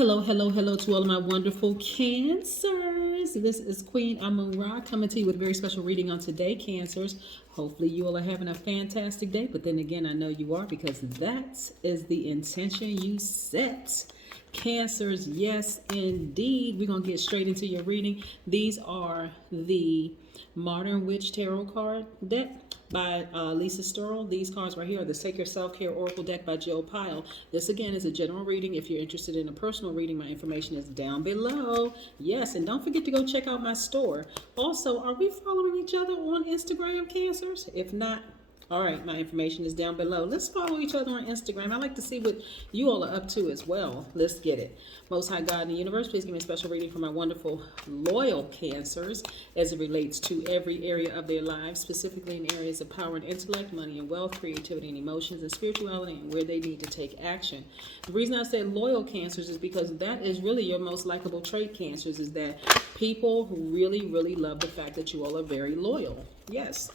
Hello, hello, hello to all of my wonderful Cancers. This is Queen Amun Ra coming to you with a very special reading on today, Cancers. Hopefully, you all are having a fantastic day. But then again, I know you are because that is the intention you set. Cancers, yes, indeed. We're going to get straight into your reading. These are the Modern Witch Tarot card deck by Lisa Sterle. These cards right here are the Sacred Self-Care Oracle deck by Jill Pyle. This again is a general reading. If you're interested in a personal reading, my information is down below. Yes, and don't forget to go check out my store. Also, are we following each other on Instagram, Cancers? If not, all right, my information is down below. Let's follow each other on Instagram. I like to see what you all are up to as well. Let's get it. Most High God in the universe, please give me a special reading for my wonderful, loyal Cancers as it relates to every area of their lives, specifically in areas of power and intellect, money and wealth, creativity and emotions, and spirituality, and where they need to take action. The reason I said loyal Cancers is because that is really your most likable trait, Cancers, is that people really, really love the fact that you all are very loyal. Yes.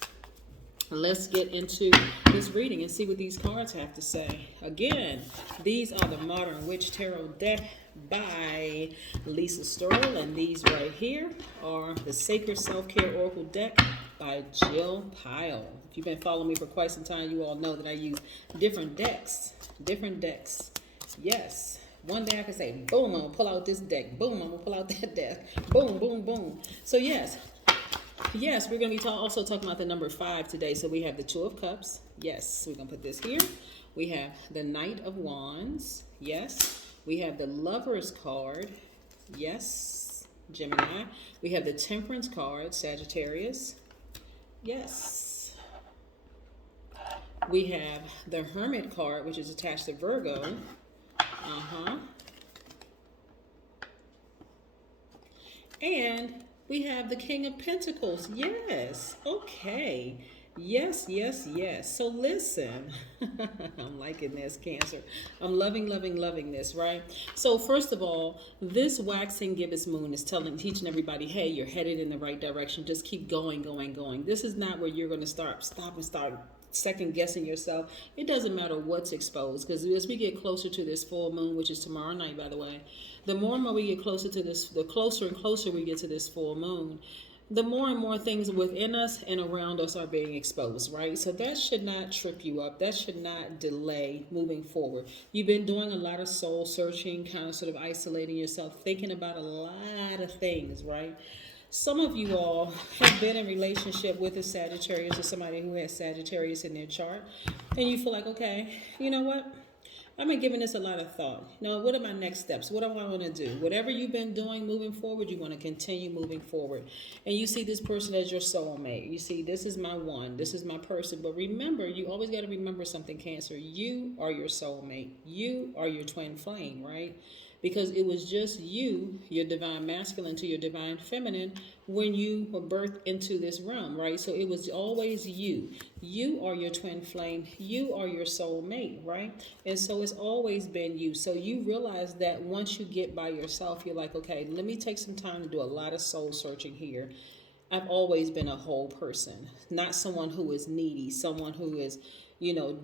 Let's get into this reading and see what these cards have to say. Again, these are the Modern Witch Tarot deck by Lisa Sterle, and these right here are the Sacred Self-Care Oracle deck by Jill Pyle. If you've been following me for quite some time, you all know that I use different decks. Yes. One day I can say, boom, I'm going to pull out this deck. Boom, I'm going to pull out that deck. Boom, boom, boom. So yes, we're going to be also talking about the number 5 today. So we have the Two of Cups. Yes, we're going to put this here. We have the Knight of Wands. Yes. We have the Lover's card. Yes, Gemini. We have the Temperance card, Sagittarius. Yes. We have the Hermit card, which is attached to Virgo. And we have the King of Pentacles. Yes. Okay. Yes. So listen, I'm liking this, Cancer. I'm loving this, right? So first of all, this waxing gibbous moon is teaching everybody, hey, you're headed in the right direction. Just keep going. This is not where you're going to stop and start second guessing yourself. It doesn't matter what's exposed, because as we get closer to this full moon, which is tomorrow night, by the way, the more and more we get closer to this, the closer and closer we get to this full moon, the more and more things within us and around us are being exposed, right? So that should not trip you up. That should not delay moving forward. You've been doing a lot of soul searching, kind of sort of isolating yourself, thinking about a lot of things, right? Some of you all have been in relationship with a Sagittarius or somebody who has Sagittarius in their chart, and you feel like, okay, you know what? I've been giving this a lot of thought. Now, what are my next steps? What do I want to do? Whatever you've been doing moving forward, you want to continue moving forward. And you see this person as your soulmate. You see, this is my one. This is my person. But remember, you always got to remember something, Cancer. You are your soulmate. You are your twin flame, right? Because it was just you, your divine masculine to your divine feminine, when you were birthed into this realm, right? So it was always you. You are your twin flame. You are your soulmate, right? And so it's always been you. So you realize that once you get by yourself, you're like, okay, let me take some time to do a lot of soul searching here. I've always been a whole person, not someone who is needy, someone who is,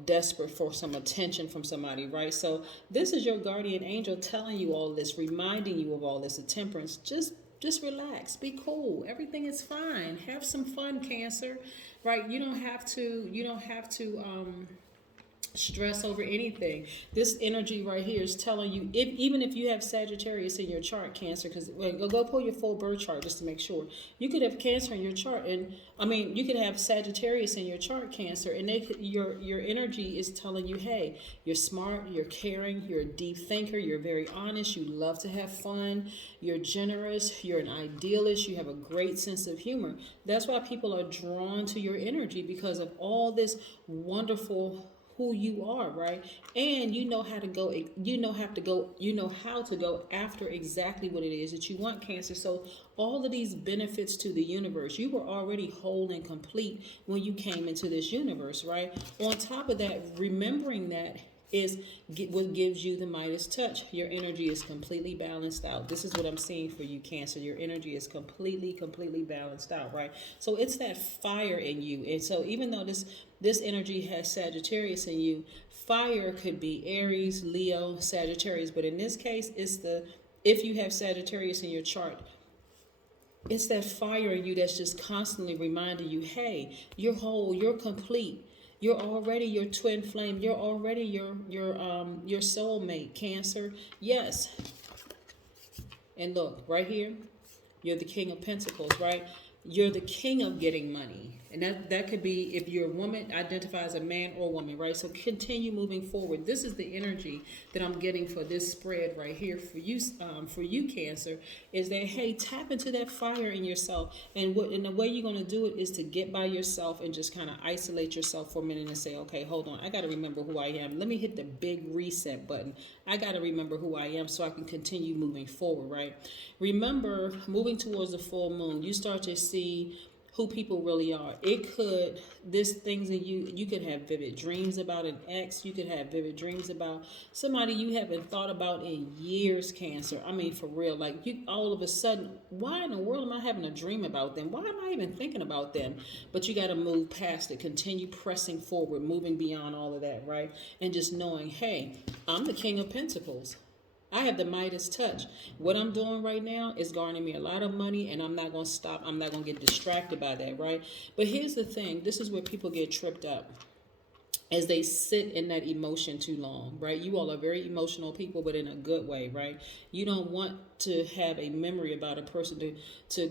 desperate for some attention from somebody, right? So this is your guardian angel telling you all this, reminding you of all this, temperance. Just relax, be cool. Everything is fine. Have some fun, Cancer, right? You don't have to stress over anything. This energy right here is telling you, even if you have Sagittarius in your chart, Cancer, because go pull your full birth chart just to make sure. You could have Cancer in your chart, and you could have Sagittarius in your chart, Cancer, and your energy is telling you, hey, you're smart, you're caring, you're a deep thinker, you're very honest, you love to have fun, you're generous, you're an idealist, you have a great sense of humor. That's why people are drawn to your energy, because of all this wonderful who you are, right? And you know how to go, how to go after exactly what it is that you want, Cancer. So all of these benefits to the universe, you were already whole and complete when you came into this universe, right? On top of that, remembering that is what gives you the Midas touch. Your energy is completely balanced out. This is what I'm seeing for you, Cancer. Your energy is completely balanced out, right? So it's that fire in you. And so even though this energy has Sagittarius in you, fire could be Aries, Leo, Sagittarius, but in this case, it's the if you have Sagittarius in your chart, it's that fire in you that's just constantly reminding you, hey, you're whole, you're complete. You're already your twin flame. You're already your soulmate, Cancer. Yes. And look, right here, you're the King of Pentacles, right? You're the king of getting money. And that could be, if you're a woman, identify as a man or woman, right? So continue moving forward. This is the energy that I'm getting for this spread right here for you, Cancer, is that, hey, tap into that fire in yourself. And the way you're going to do it is to get by yourself and just kind of isolate yourself for a minute and say, okay, hold on. I got to remember who I am. Let me hit the big reset button. I got to remember who I am so I can continue moving forward, right? Remember, moving towards the full moon, you start to see who people really are. This things in you could have vivid dreams about an ex. You could have vivid dreams about somebody you haven't thought about in years, Cancer. I mean, for real. Like, you all of a sudden, why in the world am I having a dream about them? Why am I even thinking about them? But you got to move past it. Continue pressing forward, moving beyond all of that, right? And just knowing, hey, I'm the King of Pentacles. I have the Midas touch. What I'm doing right now is garnering me a lot of money, and I'm not going to stop. I'm not going to get distracted by that, right? But here's the thing. This is where people get tripped up, as they sit in that emotion too long, right? You all are very emotional people, but in a good way, right? You don't want to have a memory about a person to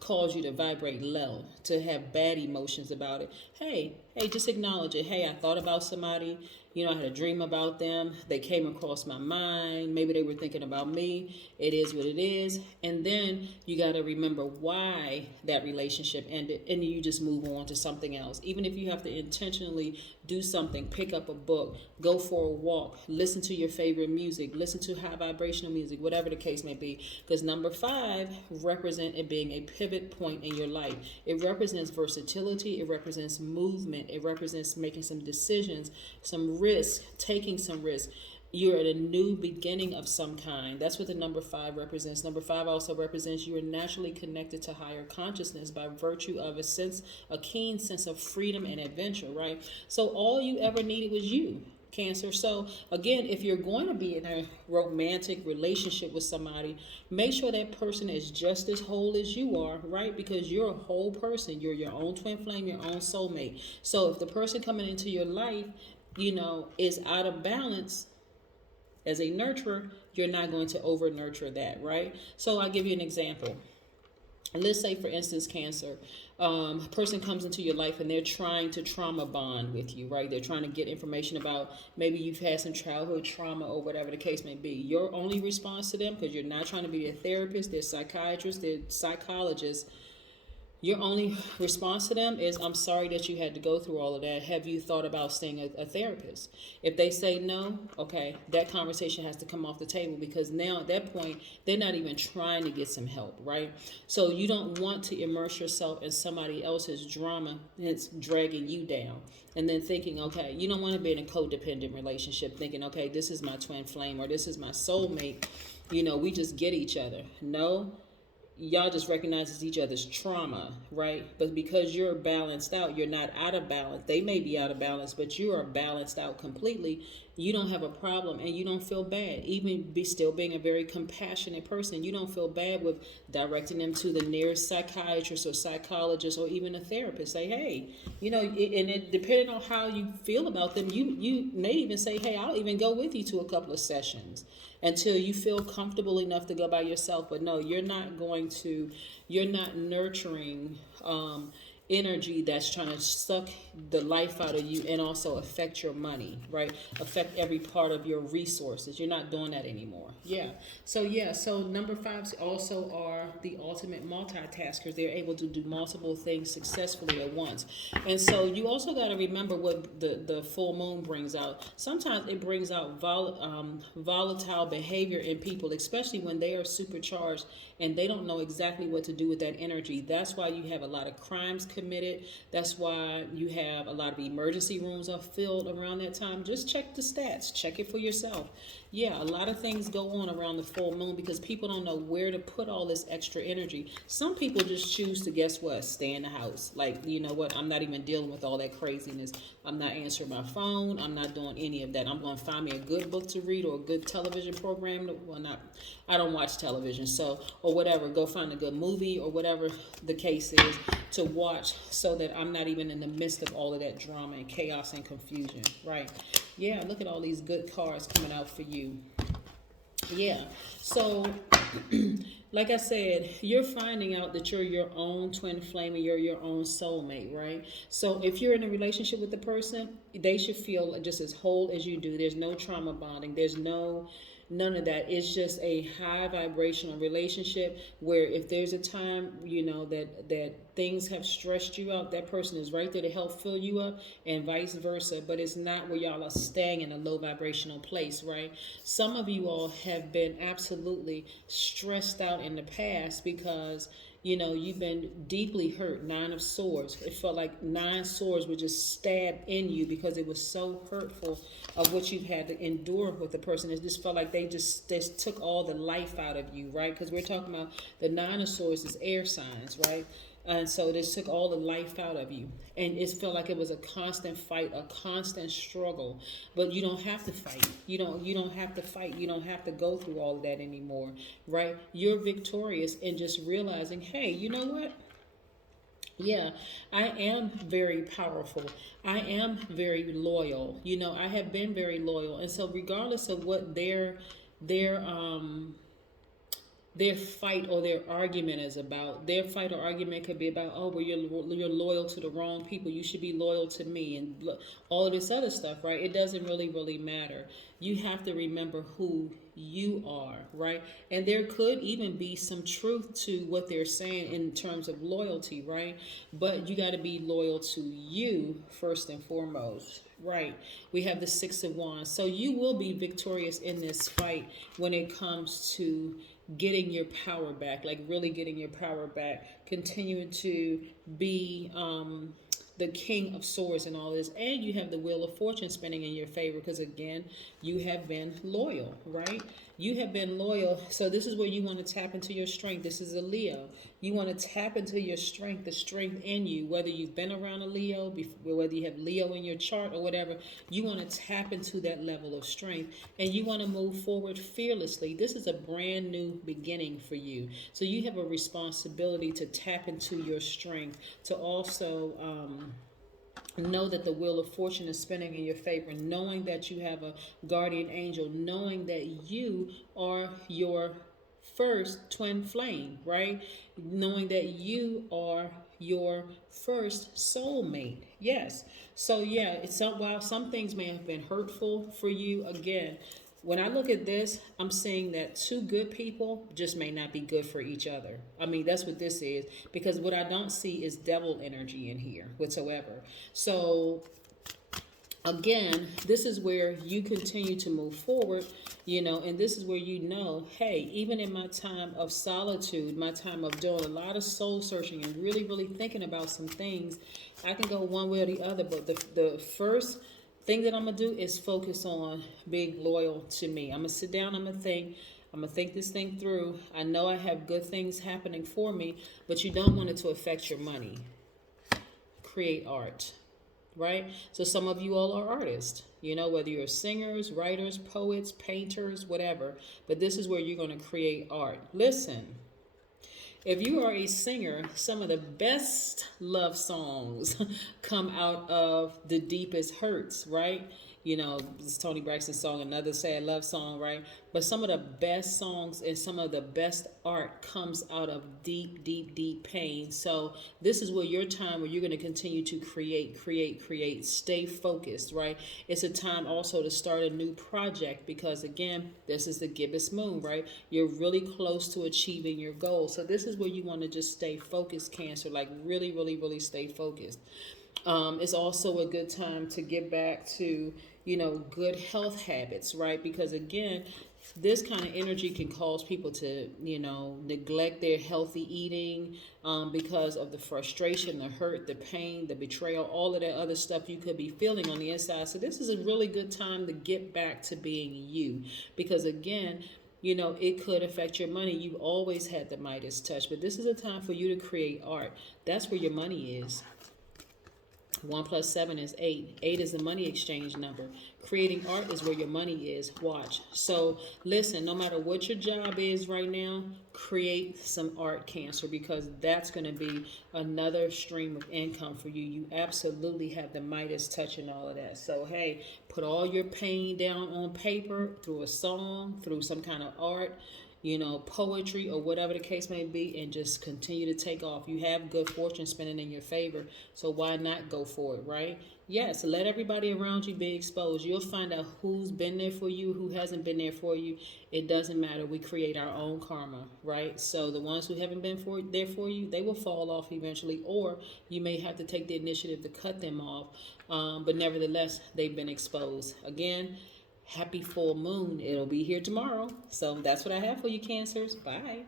cause you to vibrate low, to have bad emotions about it. Hey, just acknowledge it. Hey, I thought about somebody. You know, I had a dream about them. They came across my mind. Maybe they were thinking about me. It is what it is. And then you got to remember why that relationship ended. And you just move on to something else. Even if you have to intentionally do something, pick up a book, go for a walk, listen to your favorite music, listen to high vibrational music, whatever the case may be. Because number 5 represents it being a pivot point in your life. It represents versatility. It represents movement. It represents making some decisions, some risk, taking some risk. You're at a new beginning of some kind. That's what the number 5 represents. Number 5 also represents you are naturally connected to higher consciousness by virtue of a keen sense of freedom and adventure, right? So all you ever needed was you, Cancer. So again, if you're going to be in a romantic relationship with somebody, make sure that person is just as whole as you are, right? Because you're a whole person. You're your own twin flame, your own soulmate. So if the person coming into your life, is out of balance, as a nurturer, you're not going to over nurture that, right? So I'll give you an example. Let's say, for instance, Cancer, a person comes into your life and they're trying to trauma bond with you, right? They're trying to get information about maybe you've had some childhood trauma or whatever the case may be. Your only response to them, because you're not trying to be a therapist, they're psychiatrists, they're psychologists, your only response to them is, I'm sorry that you had to go through all of that. Have you thought about seeing a therapist? If they say no, okay, that conversation has to come off the table, because now at that point, they're not even trying to get some help, right? So you don't want to immerse yourself in somebody else's drama that's dragging you down. And then thinking, okay, you don't want to be in a codependent relationship thinking, okay, this is my twin flame or this is my soulmate. We just get each other. No. Y'all just recognizes each other's trauma, right? But because you're balanced out, you're not out of balance. They may be out of balance, but you are balanced out completely. You don't have a problem and you don't feel bad. Even still being a very compassionate person, you don't feel bad with directing them to the nearest psychiatrist or psychologist or even a therapist. Say, hey, and it, depending on how you feel about them, you may even say, hey, I'll even go with you to a couple of sessions until you feel comfortable enough to go by yourself. But no, you're not nurturing energy that's trying to suck the life out of you and also affect your money, right? Affect every part of your resources. You're not doing that anymore. So number 5s also are the ultimate multitaskers. They're able to do multiple things successfully at once. And so you also got to remember what the full moon brings out. Sometimes it brings out volatile behavior in people, especially when they are supercharged and they don't know exactly what to do with that energy. That's why you have a lot of crimes committed committed. That's why you have a lot of emergency rooms are filled around that time. Just check the stats, check it for yourself. Yeah, a lot of things go on around the full moon because people don't know where to put all this extra energy. Some people just choose to, guess what, stay in the house. Like, you know what, I'm not even dealing with all that craziness. I'm not answering my phone. I'm not doing any of that. I'm going to find me a good book to read or a good television program. Well, not, I don't watch television, so, or whatever. Go find a good movie or whatever the case is to watch so that I'm not even in the midst of all of that drama and chaos and confusion, right? Yeah, look at all these good cards coming out for you. Yeah, so like I said, you're finding out that you're your own twin flame and you're your own soulmate, right? So if you're in a relationship with the person, they should feel just as whole as you do. There's no trauma bonding. There's none of that. It's just a high vibrational relationship where if there's a time, you know, that things have stressed you out, that person is right there to help fill you up, and vice versa. But it's not where y'all are staying in a low vibrational place, right? Some of you all have been absolutely stressed out in the past because, you know, you've been deeply hurt. 9 of Swords. It felt like 9 swords were just stabbed in you because it was so hurtful of what you've had to endure with the person. It just felt like they just took all the life out of you, right? Because we're talking about the 9 of Swords is air signs, right? And so this took all the life out of you. And it felt like it was a constant fight, a constant struggle. But you don't have to fight. You don't have to fight. You don't have to go through all of that anymore, right? You're victorious in just realizing, hey, you know what? Yeah, I am very powerful. I am very loyal. You know, I have been very loyal. And so regardless of what their their fight or their argument is about. Their fight or argument could be about, oh, well, you're loyal to the wrong people. You should be loyal to me, and all of this other stuff, right? It doesn't really matter. You have to remember who you are, right? And there could even be some truth to what they're saying in terms of loyalty, right? But you got to be loyal to you first and foremost. Right. We have the 6 of Wands. So you will be victorious in this fight when it comes to getting your power back, like really getting your power back, continuing to be the King of Swords and all this. And you have the Wheel of Fortune spinning in your favor because, again, you have been loyal, right? You have been loyal. So this is where you want to tap into your strength. This is a Leo. You want to tap into your strength, the strength in you, whether you've been around a Leo, whether you have Leo in your chart or whatever. You want to tap into that level of strength, and you want to move forward fearlessly. This is a brand new beginning for you. So you have a responsibility to tap into your strength, to also know that the Wheel of Fortune is spinning in your favor, knowing that you have a guardian angel, knowing that you are your first twin flame, right? Knowing that you are your first soulmate. Yes. So yeah, while some things may have been hurtful for you, again, when I look at this, I'm seeing that 2 good people just may not be good for each other. I mean, that's what this is, because what I don't see is devil energy in here whatsoever. So again, this is where you continue to move forward, you know, and this is where you know, hey, even in my time of solitude, my time of doing a lot of soul searching and really thinking about some things, I can go one way or the other. But the first thing that I'm going to do is focus on being loyal to me. I'm going to sit down, I'm going to think this thing through. I know I have good things happening for me, but you don't want it to affect your money. Create art, right? So some of you all are artists, you know, whether you're singers, writers, poets, painters, whatever. But this is where you're going to create art. Listen. If you are a singer, some of the best love songs come out of the deepest hurts, right? You know, this Tony Braxton song, another sad love song, right? But some of the best songs and some of the best art comes out of deep pain. So this is where your time where you're going to continue to create, stay focused, right? It's a time also to start a new project because, again, this is the gibbous moon, right? You're really close to achieving your goal. So this is where you want to just stay focused, Cancer, like really stay focused. It's also a good time to get back to, you know, good health habits, right? Because again, this kind of energy can cause people to, neglect their healthy eating, because of the frustration, the hurt, the pain, the betrayal, all of that other stuff you could be feeling on the inside. So this is a really good time to get back to being you, because again, it could affect your money. You've always had the Midas touch, but this is a time for you to create art. That's where your money is. 1 plus 7 is 8. 8 is the money exchange number. Creating art is where your money is. Watch. So listen, no matter what your job is right now, create some art, Cancer, because that's going to be another stream of income for you. You absolutely have the Midas touch and all of that. So hey, put all your pain down on paper through a song, through some kind of art, poetry or whatever the case may be, and just continue to take off. You have good fortune spinning in your favor, so why not go for it, right? Yes, let everybody around you be exposed. You'll find out who's been there for you, who hasn't been there for you. It doesn't matter. We create our own karma, right? So the ones who haven't been there for you, they will fall off eventually, or you may have to take the initiative to cut them off. But nevertheless, they've been exposed. Again, happy full moon. It'll be here tomorrow. So that's what I have for you, Cancers. Bye.